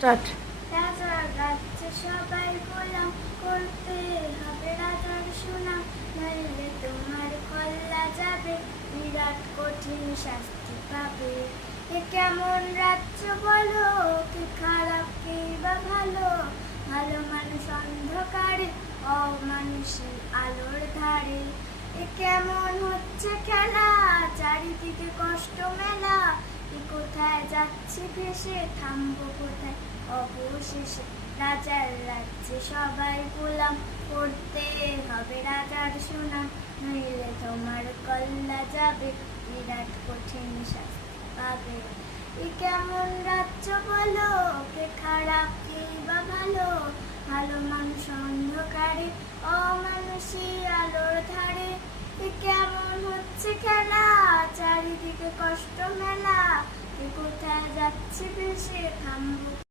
Start. রাজার রাজ্যে সবাই গোলাম, করতে হবে রাজার সুনাম, নইলে তোমার কল্লা যাবে, বিরাট কঠিন শাস্তি পাবে। এ কেমন রাজ্য বলো, কে খারাপ কে বা ভালো, ভালো মানুষ অন্ধকারে, অমানুষের আলোর ধারে। এ কেমন হচ্ছে খেলা, চারিদিকে কষ্ট মেলা, এ কোথায় যাচ্ছে ভেসে, থামবো কোথায় অবশেষে। রাজার রাজ্যে সবাই গোলাম, করতে হবে রাজার সুনাম, নইলে তোমার কল্লা যাবে, বিরাট কঠিন শাস্তি পাবে। এ কেমন রাজ্য বলো, কে খারাপ কে বা ভালো, ভালো মানুষ অন্ধকারে, অমানুষী আলোর ধারে। এ কেমন হচ্ছে খেলা, চারিদিকে কষ্ট মেলা, এ কোথায় যাচ্ছে ভেসে, থামবো